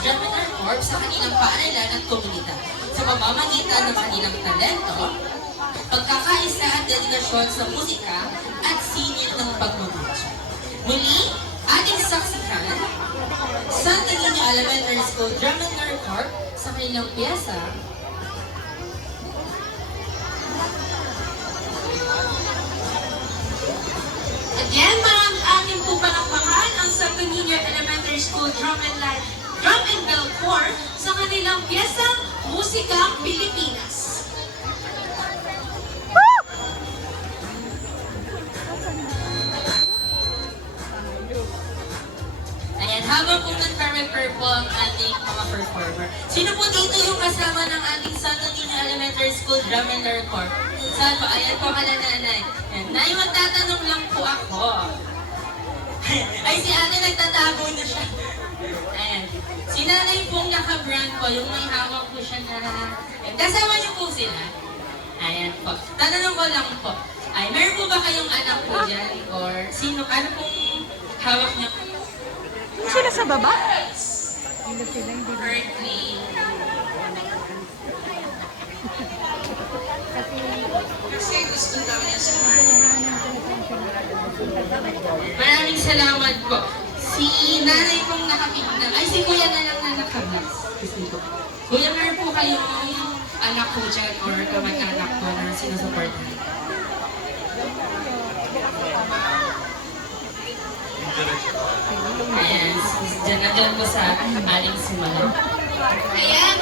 Drummer Corps sa kanilang paaralan at komunidad sa pamamagitan ng kanilang talento, pagkakaisa at dedikasyon sa musika at sining ng pagmamahal. Muli, ating saksihan Santa Niña Elementary School Drummer Corps sa kanilang piyesa Again, ating po palakpakan ang Santa Niña Elementary School Drum and Bell Corps sa kanilang piyesang Musikang Pilipinas. Ayan, habang po nag-prepare po ang ating mga performer. Sino po dito yung kasama ng ating Santa Niña Elementary School Drum and Bell Corps? Saan po? Ayan po ka na nanay. Ayan, nay, magtatanong lang po ako. Ay, si ate nagtatago na siya. Ayan. Si nanay pong naka-brand po, yung may hawak po siya na... Kasama niyo po sila. Ayan po. Tatanong ko lang po. Ay, meron po ba kayong anak po dyan? Or sino? Ano pong hawak niyo? Sila sa baba? Berkeley. Kasi gusto daw niya sa Maraming salamat po. Si nanay pong nakapignan. Ay, si kuya na lang na nakablas. Kuya, meron po kayong anak po dyan or kamag-anak po na sinusuportan? Ayan, dyan po sa aling simula. Ayan,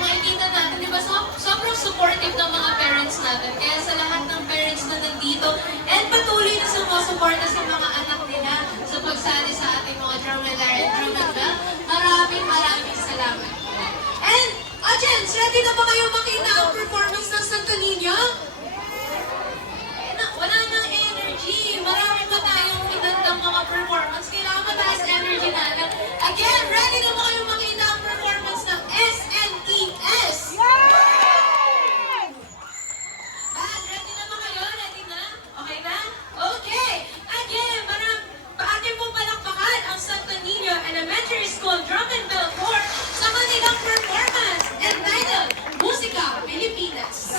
makikita natin, di ba, sobrang supportive ng mga parents natin. Kaya sa lahat ng parents na nandito, and patuloy na sumusuporta sa mga anak nila sa pagsali sa ating mga drum and bell, maraming salamat po. And, audience, ready na ba kayo makita ang performance ng Santa Niña? Wala nang energy. Marami pa tayong kinandang mga performance. Kailangan mataas energy natin. Again, ready na ba kayo makita ang performance ng SNES? Ready na ba kayo? Ready na? Okay na? Okay! Again, ating pong palakpakan ang Santa Niña Elementary School Drum and Bell Corps sa kanilang performance entitled Musika Pilipinas.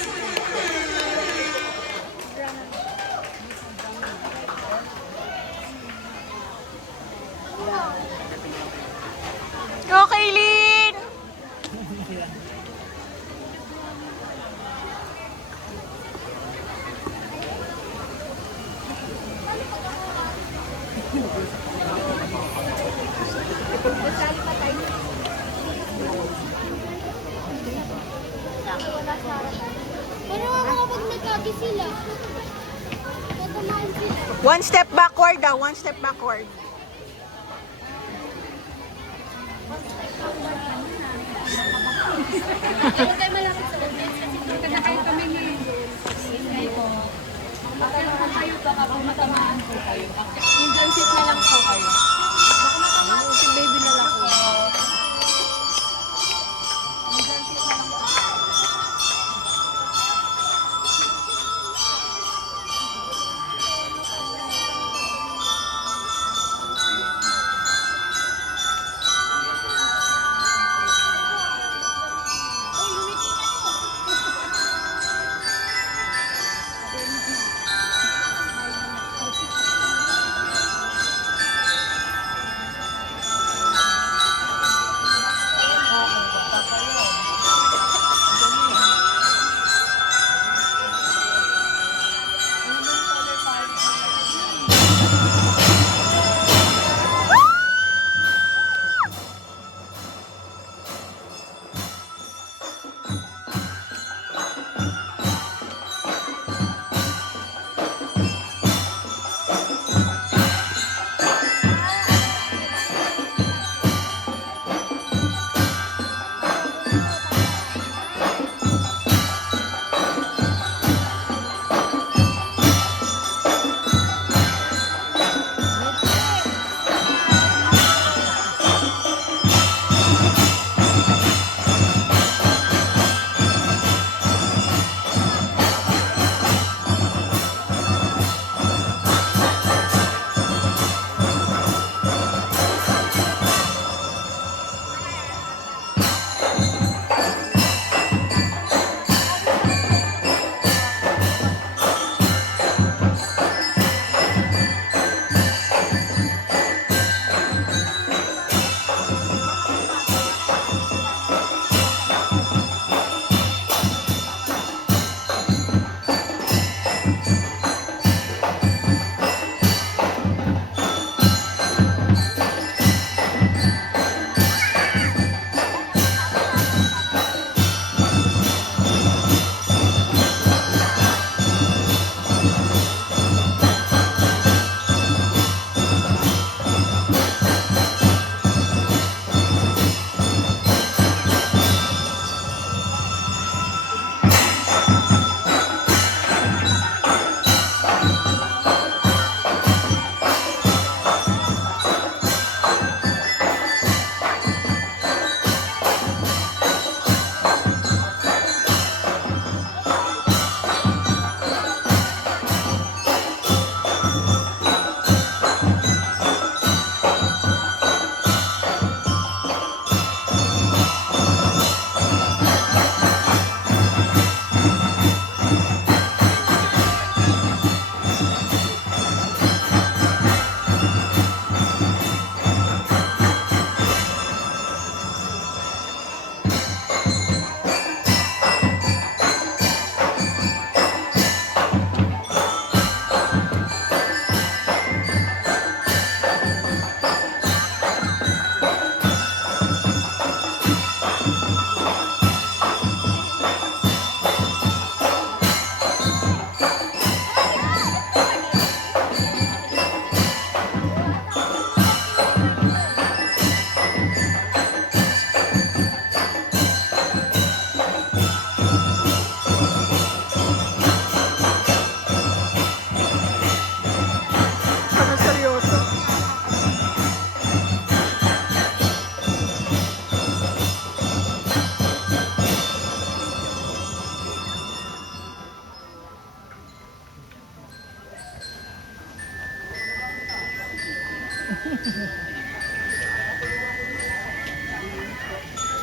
Go, Kaylin! Pero kapag nagkagi sila, tatamaan sila. One step backward daw, one step backward. Pero tayo malapit sa audience kasi nagkakayo kami ngayon. Pero kayo baka po matamaan po kayo. Internship na lang po kayo. Baka matamaan po si baby na lang po.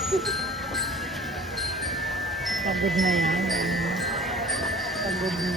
Pagod na yan. Pagod na.